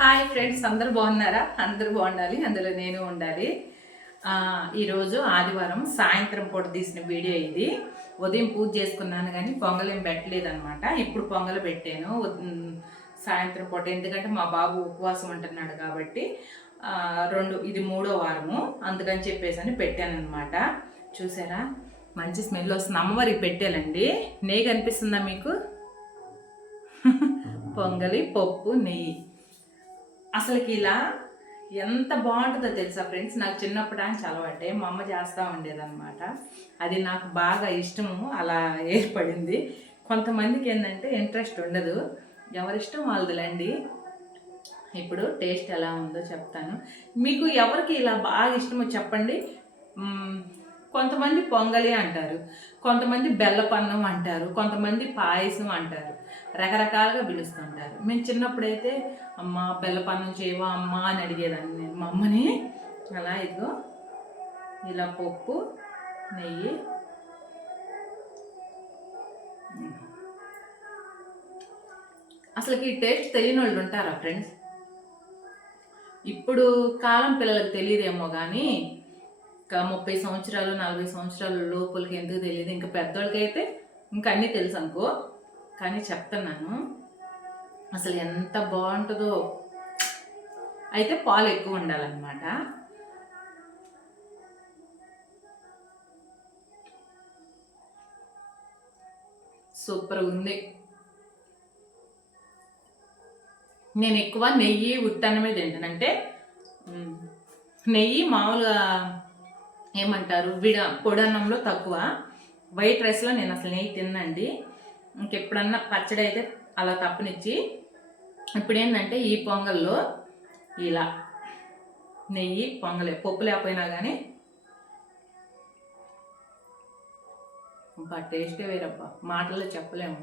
Hi friends అందరు బాగున్నారా? అందరూ బాగుండాలి అందులో నేను ఉండాలి. ఈరోజు ఆదివారం సాయంత్రం పూట తీసిన వీడియో ఇది. ఉదయం పూజ చేసుకున్నాను కానీ పొంగల్ ఏం పెట్టలేదు అనమాట ఇప్పుడు పొంగల్ పెట్టాను. సాయంత్రం పూట. ఎందుకంటే మా బాబు ఉపవాసం ఉంటున్నాడు కాబట్టి రెండు ఇది మూడో వారము. అందుకని చెప్పేసి అని పెట్టాను అనమాట చూసారా? మంచి స్మెల్ వస్తుంది. అమ్మవారికి పెట్టానండి నెయ్యి కనిపిస్తుందా మీకు? పొంగలి పప్పు నెయ్యి. అసలుకి ఇలా ఎంత బాగుంటుందో తెలుసా ఫ్రెండ్స్? నాకు చిన్నప్పుడు ఆయన అలవాటే మా అమ్మ చేస్తూ ఉండేదన్నమాట. అది నాకు బాగా ఇష్టము అలా ఏర్పడింది. కొంతమందికి ఏంటంటే ఇంట్రెస్ట్ ఉండదు. ఎవరిష్టం వాళ్ళదిలేండి. ఇప్పుడు టేస్ట్ ఎలా ఉందో చెప్తాను. మీకు ఎవరికి ఇలా బాగా ఇష్టమో చెప్పండి. కొంతమంది పొంగలి అంటారు కొంతమంది బెల్లపన్నం అంటారు కొంతమంది పాయసం అంటారు రకరకాలుగా పిలుస్తుంటారు. మేము చిన్నప్పుడైతే అమ్మ బెల్లపన్నం చేయవా అమ్మ అని అడిగేదాన్ని నేను. మా అమ్మని అలా ఇదిగో ఇలా పప్పు నెయ్యి అసలుకి ఈ టేస్ట్ తెలియని వాళ్ళు ఉంటారా ఫ్రెండ్స్? ఇప్పుడు కాలం పిల్లలకు తెలియదేమో కానీ ఇంకా ముప్పై సంవత్సరాలు నలభై సంవత్సరాల లోపలికి ఎందుకు తెలియదు. ఇంకా పెద్దోళ్ళకైతే ఇంకా అన్నీ తెలుసు అనుకో. కానీ చెప్తున్నాను అసలు ఎంత బాగుంటుందో. అయితే పాలు ఎక్కువ ఉండాలన్నమాట. సూపర్ ఉంది. నేను ఎక్కువ నెయ్యి ఉట్టనమే తింటాను. అంటే నెయ్యి మామూలుగా ఏమంటారు? విడ పొడన్నంలో తక్కువ. వైట్ రైస్లో నేను అసలు నెయ్యి తిన్నండి. ఇంకెప్పుడన్నా పచ్చడి అయితే అలా తప్పనిచ్చి ఇప్పుడు ఏంటంటే ఈ పొంగల్లో ఇలా నెయ్యి పొంగలే పప్పు లేకపోయినా కానీ అబ్బా టేస్టే వేరబ్బా. మాటల్లో చెప్పలేము.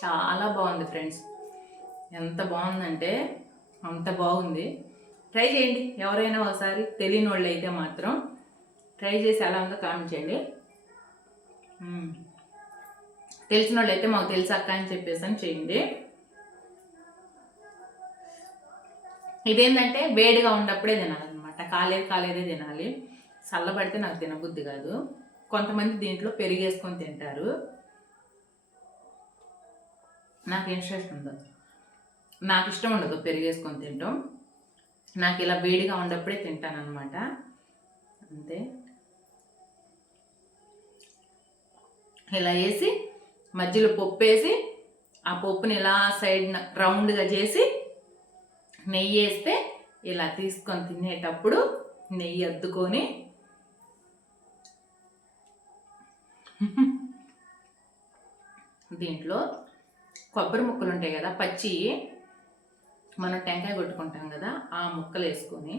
చాలా బాగుంది ఫ్రెండ్స్. ఎంత బాగుందంటే అంత బాగుంది. ట్రై చేయండి. ఎవరైనా ఒకసారి తెలియని వాళ్ళు అయితే మాత్రం ట్రై చేసి ఎలా ఉందో కామెంట్ చేయండి. Hmm. తెలిసిన వాళ్ళు అయితే మాకు తెలుసక్క అని చెప్పేసి అని చేయండి. ఇదేంటంటే వేడిగా ఉన్నప్పుడే తినాలన్నమాట. కాలేదు కాలేదే తినాలి. చల్లబడితే నాకు తినబుద్ధి కాదు. కొంతమంది దీంట్లో పెరిగేసుకొని తింటారు. నాకు ఇంట్రెస్ట్ ఉండదు. నాకు ఇష్టం ఉండదు పెరిగేసుకొని తింటాం నాకు ఇలా వేడిగా ఉన్నప్పుడే తింటాను అనమాట అంతే. ఇలా వేసి మధ్యలో పప్పు వేసి ఆ పప్పుని ఇలా సైడ్ రౌండ్గా చేసి నెయ్యి వేస్తే ఇలా తీసుకొని తినేటప్పుడు నెయ్యి అద్దుకొని దీంట్లో కొబ్బరి ముక్కలు ఉంటాయి కదా పచ్చి మనం టెంకాయ కొట్టుకుంటాం కదా ఆ ముక్కలు వేసుకొని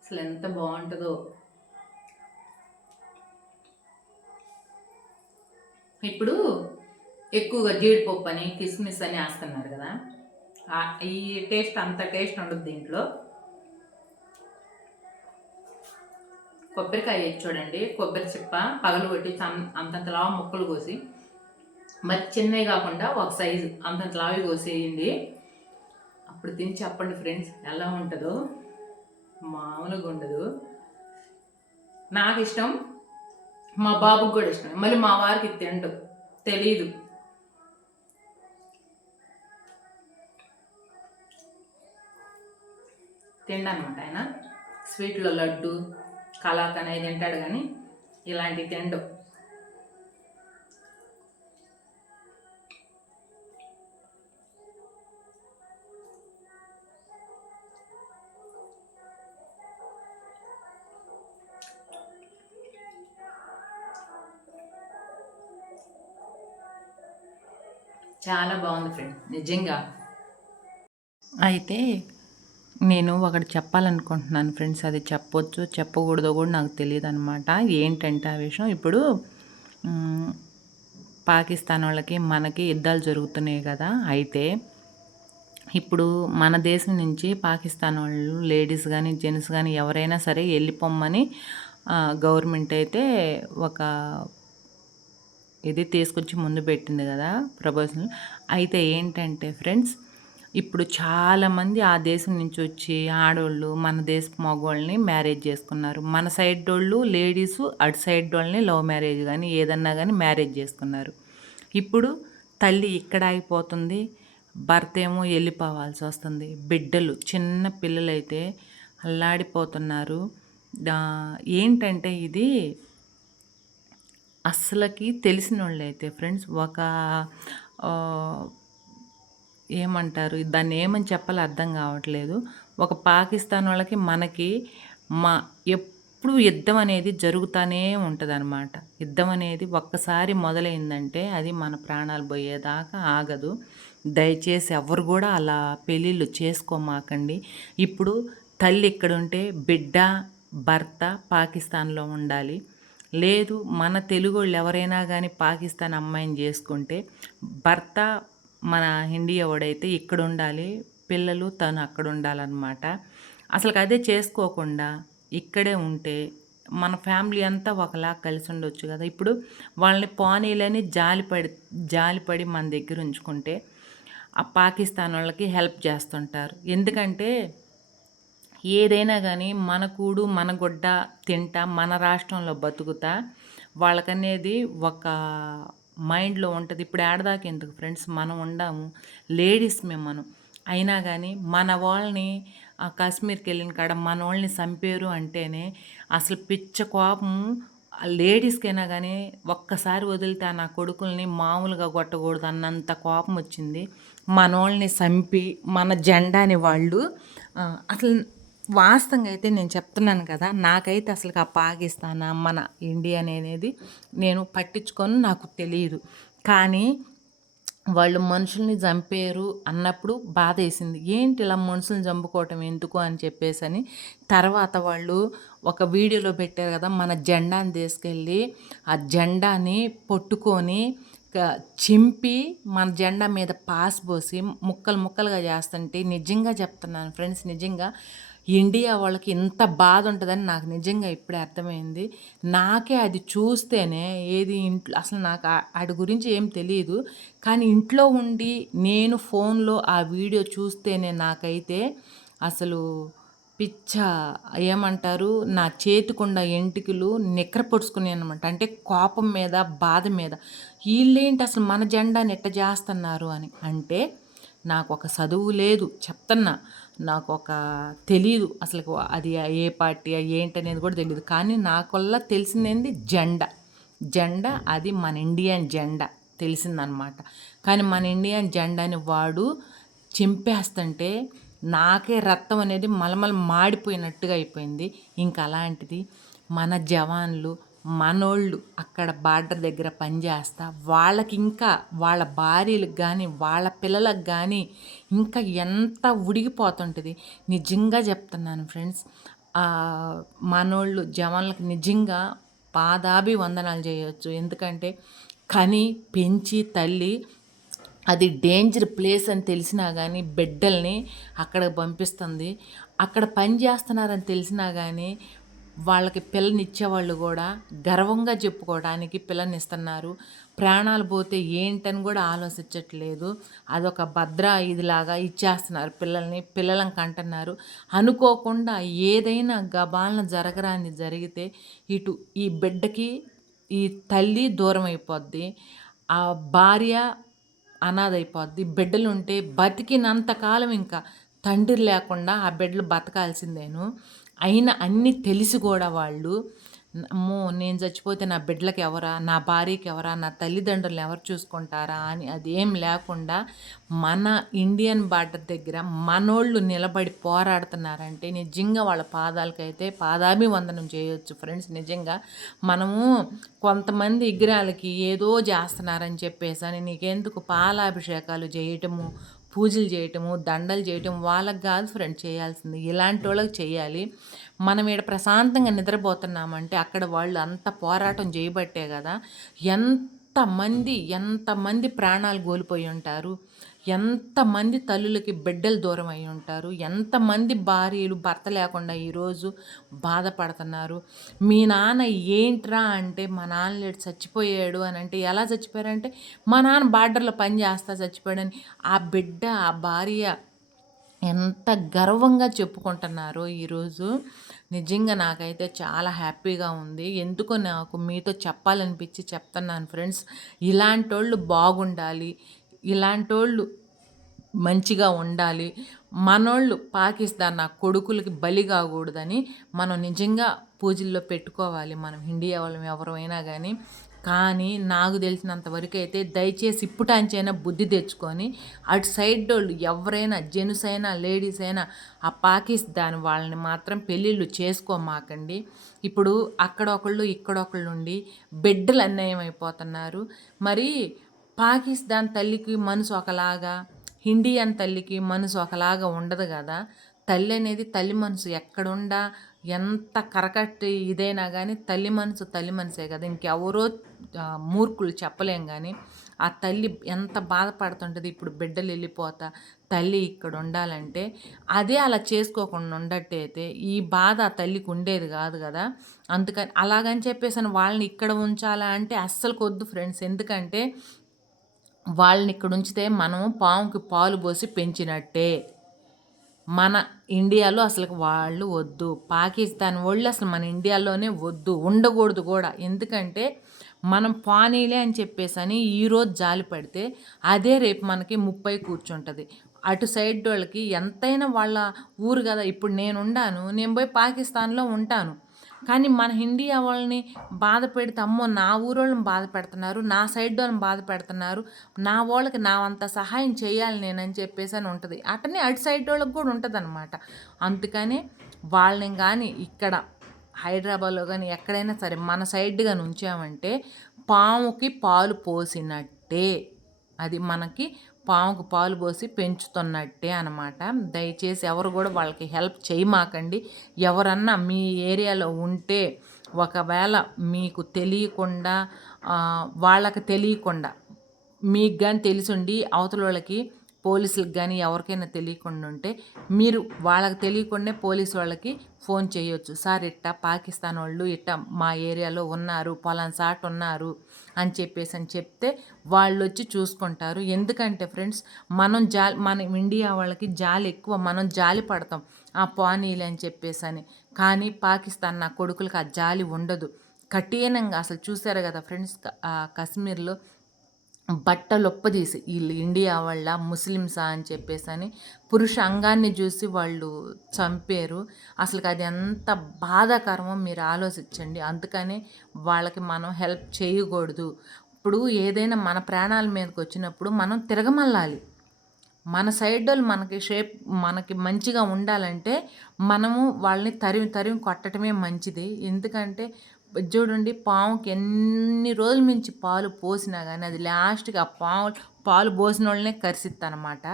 అసలు ఎంత బాగుంటుందో. ఇప్పుడు ఎక్కువగా జీడిపప్పు అని కిస్మిస్ అని వేస్తున్నారు కదా ఈ టేస్ట్ అంత టేస్ట్ ఉండదు దీంట్లో. కొబ్బరికాయ చూడండి కొబ్బరి చిప్ప పగలు కొట్టి చం- అంతంత ముక్కలు కోసి మరి చిన్నవి కాకుండా ఒక సైజు అంతంత లావి కోసేయండి. అప్పుడు తిని చెప్పండి ఫ్రెండ్స్ ఎలా ఉంటుందో. మామూలుగా ఉండదు. నాకు ఇష్టం మా బాబుకి కూడా ఇష్టం. మళ్ళీ మా వారికి తింటూ తెలీదు. తిండనమాట ఆయన. స్వీట్లో లడ్డు కలాకన్ అవి తింటాడు కానీ ఇలాంటివి తిండు. చాలా బాగుంది ఫ్రెండ్ నిజంగా. అయితే నేను ఒకటి చెప్పాలనుకుంటున్నాను ఫ్రెండ్స్ అది చెప్పొచ్చు చెప్పకూడదో కూడా నాకు తెలియదు అనమాట ఏంటంటే ఆ విషయం? ఇప్పుడు పాకిస్తాన్ వాళ్ళకి మనకి యుద్ధాలు జరుగుతున్నాయి కదా. అయితే ఇప్పుడు మన దేశం నుంచి పాకిస్తాన్ వాళ్ళు లేడీస్ కానీ జెంట్స్ కానీ ఎవరైనా సరే వెళ్ళిపోమ్మని గవర్నమెంట్ అయితే ఒక ఇది తీసుకొచ్చి ముందు పెట్టింది కదా ప్రపోజల్ అయితే ఏంటంటే ఫ్రెండ్స్ ఇప్పుడు చాలామంది ఆ దేశం నుంచి వచ్చి ఆడవాళ్ళు మన దేశ మగవాళ్ళని మ్యారేజ్ చేసుకున్నారు. మన సైడ్ వాళ్ళు లేడీస్ అటు సైడ్ వాళ్ళని లవ్ మ్యారేజ్ కానీ ఏదన్నా కానీ మ్యారేజ్ చేసుకున్నారు. ఇప్పుడు తల్లి ఇక్కడ అయిపోతుంది భర్త ఏమో వెళ్ళిపోవాల్సి వస్తుంది. బిడ్డలు చిన్న పిల్లలైతే అల్లాడిపోతున్నారు. ఏంటంటే ఇది అస్సలకి తెలిసిన వాళ్ళైతే ఫ్రెండ్స్ ఒక ఏమంటారు? దాన్ని ఏమని చెప్పాలో అర్థం కావట్లేదు. ఒక పాకిస్తాన్ వాళ్ళకి మనకి మా ఎప్పుడు యుద్ధం అనేది జరుగుతూనే ఉంటుంది అనమాట యుద్ధం అనేది ఒక్కసారి మొదలైందంటే అది మన ప్రాణాలు పోయేదాకా ఆగదు. దయచేసి ఎవరు కూడా అలా పెళ్ళిళ్ళు చేసుకోమాకండి. ఇప్పుడు తల్లి ఇక్కడ ఉంటే బిడ్డ భర్త పాకిస్తాన్లో ఉండాలి. లేదు మన తెలుగు వాళ్ళు ఎవరైనా కానీ పాకిస్తాన్ అమ్మాయిని చేసుకుంటే భర్త మన ఇండియా వాడైతే ఇక్కడ ఉండాలి పిల్లలు తను అక్కడ ఉండాలన్నమాట అసలు అదే చేసుకోకుండా ఇక్కడే ఉంటే మన ఫ్యామిలీ అంతా ఒకలా కలిసి ఉండొచ్చు కదా. ఇప్పుడు వాళ్ళని పోనీలని జాలిపడి జాలిపడి మన దగ్గర ఉంచుకుంటే ఆ పాకిస్తాన్ వాళ్ళకి హెల్ప్ చేస్తుంటారు. ఎందుకంటే ఏదైనా కానీ మన కూడు మన గుడ్డ తింటా మన రాష్ట్రంలో బతుకుతా వాళ్ళకనేది ఒక మైండ్లో ఉంటుంది. ఇప్పుడు ఆడదాకా ఎందుకు ఫ్రెండ్స్? మనం ఉండాము. లేడీస్ మేము మనం అయినా కానీ మన వాళ్ళని కాశ్మీర్కి వెళ్ళిన కాడ మన వాళ్ళని చంపారు అంటేనే అసలు పిచ్చ కోపం ఆ లేడీస్కైనా కానీ ఒక్కసారి వదిలితే నా కొడుకుల్ని మామూలుగా కొట్టకూడదు అన్నంత కోపం వచ్చింది. మనోళ్ళని చంపి మన జెండాని వాళ్ళు అసలు వాస్తవంగా అయితే నేను చెప్తున్నాను కదా నాకైతే అసలు ఆ పాకిస్తాన్ మన ఇండియా అనేది నేను పట్టించుకొని నాకు తెలియదు కానీ వాళ్ళు మనుషుల్ని చంపారు అన్నప్పుడు బాధ వేసింది. ఏంటి ఇలా మనుషుల్ని చంపుకోవటం ఎందుకు అని చెప్పేసి అని తర్వాత వాళ్ళు ఒక వీడియోలో పెట్టారు కదా మన జెండాని తీసుకెళ్ళి ఆ జెండాని పట్టుకొని చింపి మన జెండా మీద పాస్ పోసి ముక్కలు ముక్కలుగా చేస్తుంటే నిజంగా చెప్తున్నాను ఫ్రెండ్స్ నిజంగా ఇండియా వాళ్ళకి ఇంత బాధ ఉంటుందని నాకు నిజంగా ఇప్పుడే అర్థమైంది. నాకే అది చూస్తేనే ఏది ఇంట్లో అసలు నాకు వాటి గురించి ఏం తెలియదు కానీ ఇంట్లో ఉండి నేను ఫోన్లో ఆ వీడియో చూస్తేనే నాకైతే అసలు పిచ్చ ఏమంటారు నా చేతికున్న ఎంటికలు నిక్కర పొడుచుకుని అనమాట అంటే కోపం మీద బాధ మీద. వీళ్ళేంటి అసలు మన జెండా నెట్ట చేస్తున్నారు అని అంటే నాకు ఒక చదువు లేదు చెప్తున్నా. నాకు ఒక తెలియదు అసలు అది ఏ పార్టీ ఏంటి అనేది కూడా తెలియదు కానీ నాకల్లా తెలిసిందేంది జెండా. జెండా అది మన ఇండియన్ జెండా తెలిసిందనమాట. కానీ మన ఇండియన్ జెండాని వాడు చింపేస్తుంటే నాకే రక్తం అనేది మలమల మాడిపోయినట్టుగా అయిపోయింది. ఇంకా అలాంటిది మన జవాన్లు మనోళ్ళు అక్కడ బార్డర్ దగ్గర పనిచేస్తా వాళ్ళకి ఇంకా వాళ్ళ భార్యలకు కానీ వాళ్ళ పిల్లలకు కానీ ఇంకా ఎంత ఉడిగిపోతుంటుంది. నిజంగా చెప్తున్నాను ఫ్రెండ్స్ మనోళ్ళు జవాన్లకు నిజంగా పాదాభి వందనాలు చేయొచ్చు. ఎందుకంటే కని పెంచి తల్లి అది డేంజర్ ప్లేస్ అని తెలిసినా కానీ బిడ్డల్ని అక్కడ పంపిస్తుంది. అక్కడ పని చేస్తున్నారని తెలిసినా కానీ వాళ్ళకి పిల్లనిచ్చేవాళ్ళు కూడా గర్వంగా చెప్పుకోవడానికి పిల్లనిస్తున్నారు. ప్రాణాలు పోతే ఏంటని కూడా ఆలోచించట్లేదు. అదొక భద్ర ఇదిలాగా ఇచ్చేస్తున్నారు పిల్లల్ని పిల్లలను కంటున్నారు. అనుకోకుండా ఏదైనా గబాలన జరగరాని జరిగితే ఇటు ఈ బిడ్డకి ఈ తల్లి దూరం అయిపోద్ది ఆ భార్య అనాథైపోద్ది. బిడ్డలు ఉంటే బతికినంతకాలం ఇంకా తండ్రి లేకుండా ఆ బిడ్డలు బతకాల్సిందేను. అయినా అన్నీ తెలిసి కూడా వాళ్ళు అమ్మో నేను చచ్చిపోతే నా బిడ్డలకి ఎవరా నా భార్యకి ఎవరా నా తల్లిదండ్రులు ఎవరు చూసుకుంటారా? అని అదేం లేకుండా మన ఇండియన్ బార్డర్ దగ్గర మనోళ్ళు నిలబడి పోరాడుతున్నారంటే నిజంగా వాళ్ళ పాదాలకైతే పాదాభివందనం చేయొచ్చు ఫ్రెండ్స్. నిజంగా మనము కొంతమంది విగ్రహాలకి ఏదో చేస్తున్నారని చెప్పేసి అని నీకెందుకు పాలాభిషేకాలు చేయటము? పూజలు చేయటము దండలు చేయటం వాళ్ళకి కాదు ఫ్రెండ్ చేయాల్సింది. ఇలాంటి వాళ్ళకి చేయాలి. మనం ఇక్కడ ప్రశాంతంగా నిద్రపోతున్నామంటే అక్కడ వాళ్ళు అంత పోరాటం చేయబట్టే కదా ఎంత ఎంతమంది ఎంతమంది ప్రాణాలు కోల్పోయి ఉంటారు? ఎంతమంది తల్లులకి బిడ్డలు దూరం అయి ఉంటారు? ఎంతమంది భార్యలు భర్త లేకుండా ఈరోజు బాధపడుతున్నారు? మీ నాన్న ఏంట్రా అంటే మా నాన్న చచ్చిపోయాడు అని అంటే ఎలా చచ్చిపోయారంటే మా నాన్న బార్డర్లో పని చేస్తా చచ్చిపోయాడని ఆ బిడ్డ ఆ భార్య ఎంత గర్వంగా చెప్పుకుంటున్నారో ఈరోజు నిజంగా నాకైతే చాలా హ్యాపీగా ఉంది. ఎందుకో నాకు మీతో చెప్పాలనిపించి చెప్తున్నాను ఫ్రెండ్స్. ఇలాంటి వాళ్ళు బాగుండాలి. ఇలాంటి వాళ్ళు మంచిగా ఉండాలి. మనోళ్ళు పాకిస్తాన్ నా కొడుకులకి బలి కాకూడదని మనం నిజంగా పూజల్లో పెట్టుకోవాలి. మనం ఇండియా వాళ్ళం ఎవరైనా కానీ కానీ నాకు తెలిసినంత వరకు అయితే దయచేసి ఇప్పుటాంచైనా బుద్ధి తెచ్చుకొని అటు సైడ్ వాళ్ళు ఎవరైనా జెంట్స్ అయినా లేడీస్ అయినా ఆ పాకిస్తాన్ వాళ్ళని మాత్రం పెళ్ళిళ్ళు చేసుకోమాకండి. ఇప్పుడు అక్కడ ఒకళ్ళు ఇక్కడ ఒకళ్ళు ఉండి బిడ్డలు అన్యాయం అయిపోతున్నారు మరి పాకిస్తాన్ తల్లికి మనసు ఒకలాగా ఇండియన్ తల్లికి మనసు ఒకలాగా ఉండదు కదా? తల్లి అనేది తల్లి మనసు ఎక్కడుండా? ఎంత కరకట్టి ఇదైనా కానీ తల్లి మనసు తల్లి మనసే కదా. ఇంకెవరో మూర్ఖులు చెప్పలేం కానీ ఆ తల్లి ఎంత బాధపడుతుంటుంది. ఇప్పుడు బిడ్డలు వెళ్ళిపోతా తల్లి ఇక్కడ ఉండాలంటే అదే అలా చేసుకోకుండా ఉండట్టయితే ఈ బాధ ఆ తల్లికి ఉండేది కాదు కదా. అందుకని అలాగని చెప్పేసి వాళ్ళని ఇక్కడ ఉంచాలా అంటే అస్సలు కొద్దు ఫ్రెండ్స్. ఎందుకంటే వాళ్ళని ఇక్కడ ఉంచితే మనం పాముకి పాలు పోసి పెంచినట్టే. మన ఇండియాలో అసలు వాళ్ళు వద్దు. పాకిస్తాన్ వాళ్ళు అసలు మన ఇండియాలోనే వద్దు. ఉండకూడదు కూడా. ఎందుకంటే మనం పానీలే అని చెప్పేసి అని ఈరోజు జాలి పడితే అదే రేపు మనకి ముప్పై కూర్చుంటుంది. అటు సైడ్ వాళ్ళకి ఎంతైనా వాళ్ళ ఊరు కదా. ఇప్పుడు నేను ఉండాను. నేను పోయి పాకిస్తాన్లో ఉంటాను. కానీ మన ఇండియా వాళ్ళని బాధ పెడితే అమ్మో నా ఊరోళ్ళని బాధ పెడుతున్నారు నా సైడ్ వాళ్ళని బాధ పెడుతున్నారు నా వాళ్ళకి నా అంత సహాయం చేయాలి నేనని చెప్పేసి అని ఉంటుంది. అటనే అటు సైడ్ వాళ్ళకి కూడా ఉంటుంది అనమాట అందుకని వాళ్ళని కానీ ఇక్కడ హైదరాబాద్లో కానీ ఎక్కడైనా సరే మన సైడ్గా ఉంచామంటే పాముకి పాలు పోసినట్టే. అది మనకి పాముకు పాలు పోసి పెంచుతున్నట్టే అనమాట దయచేసి ఎవరు కూడా వాళ్ళకి హెల్ప్ చేయమాకండి. ఎవరన్నా మీ ఏరియాలో ఉంటే ఒకవేళ మీకు తెలియకుండా వాళ్ళకి తెలియకుండా మీకు కానీ తెలిసుండి అవతల వాళ్ళకి పోలీసులకు కానీ ఎవరికైనా తెలియకుండా ఉంటే మీరు వాళ్ళకి తెలియకుండా పోలీసు వాళ్ళకి ఫోన్ చేయొచ్చు. సార్ ఇట్ట పాకిస్తాన్ వాళ్ళు ఇట్ట మా ఏరియాలో ఉన్నారు పలాన్ సాట్ ఉన్నారు అని చెప్పేసి అని చెప్తే వాళ్ళు వచ్చి చూసుకుంటారు. ఎందుకంటే ఫ్రెండ్స్ మనం జాలి మన ఇండియా వాళ్ళకి జాలి ఎక్కువ మనం జాలి పడతాం. ఆ పానీలు అని చెప్పేసి అని. కానీ పాకిస్తాన్ నా కొడుకులకు ఆ జాలి ఉండదు. కఠినంగా అసలు చూసారు కదా ఫ్రెండ్స్ కాశ్మీర్లో బట్టలొప్పదీసి వీళ్ళు ఇండియా వాళ్ళ ముస్లిమ్సా అని చెప్పేసి అని పురుష అంగాన్ని చూసి వాళ్ళు చంపారు. అసలు అది ఎంత బాధాకరమో మీరు ఆలోచించండి. అందుకనే వాళ్ళకి మనం హెల్ప్ చేయకూడదు. ఇప్పుడు ఏదైనా మన ప్రాణాల మీదకి వచ్చినప్పుడు మనం తిరగమల్లాలి. మన సైడ్ వాళ్ళు మనకి షేప్ మనకి మంచిగా ఉండాలంటే మనము వాళ్ళని తరిమి తరిమి కొట్టడమే మంచిది. ఎందుకంటే చూడండి పాముకి ఎన్ని రోజుల మించి పాలు పోసినా కానీ అది లాస్ట్కి ఆ పాము పాలు పోసిన వాళ్ళనే కరిసిద్దనమాట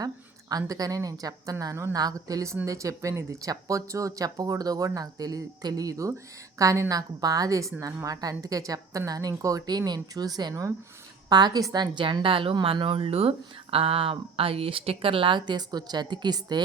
అందుకనే నేను చెప్తున్నాను నాకు తెలిసిందే చెప్పాను ఇది. చెప్పొచ్చు చెప్పకూడదో కూడా నాకు తెలి తెలియదు కానీ నాకు బాధ వేసింది అనమాట అందుకే చెప్తున్నాను. ఇంకొకటి నేను చూశాను పాకిస్తాన్ జెండాలు మనోళ్ళు స్టిక్కర్ లాగా తీసుకొచ్చి అతికిస్తే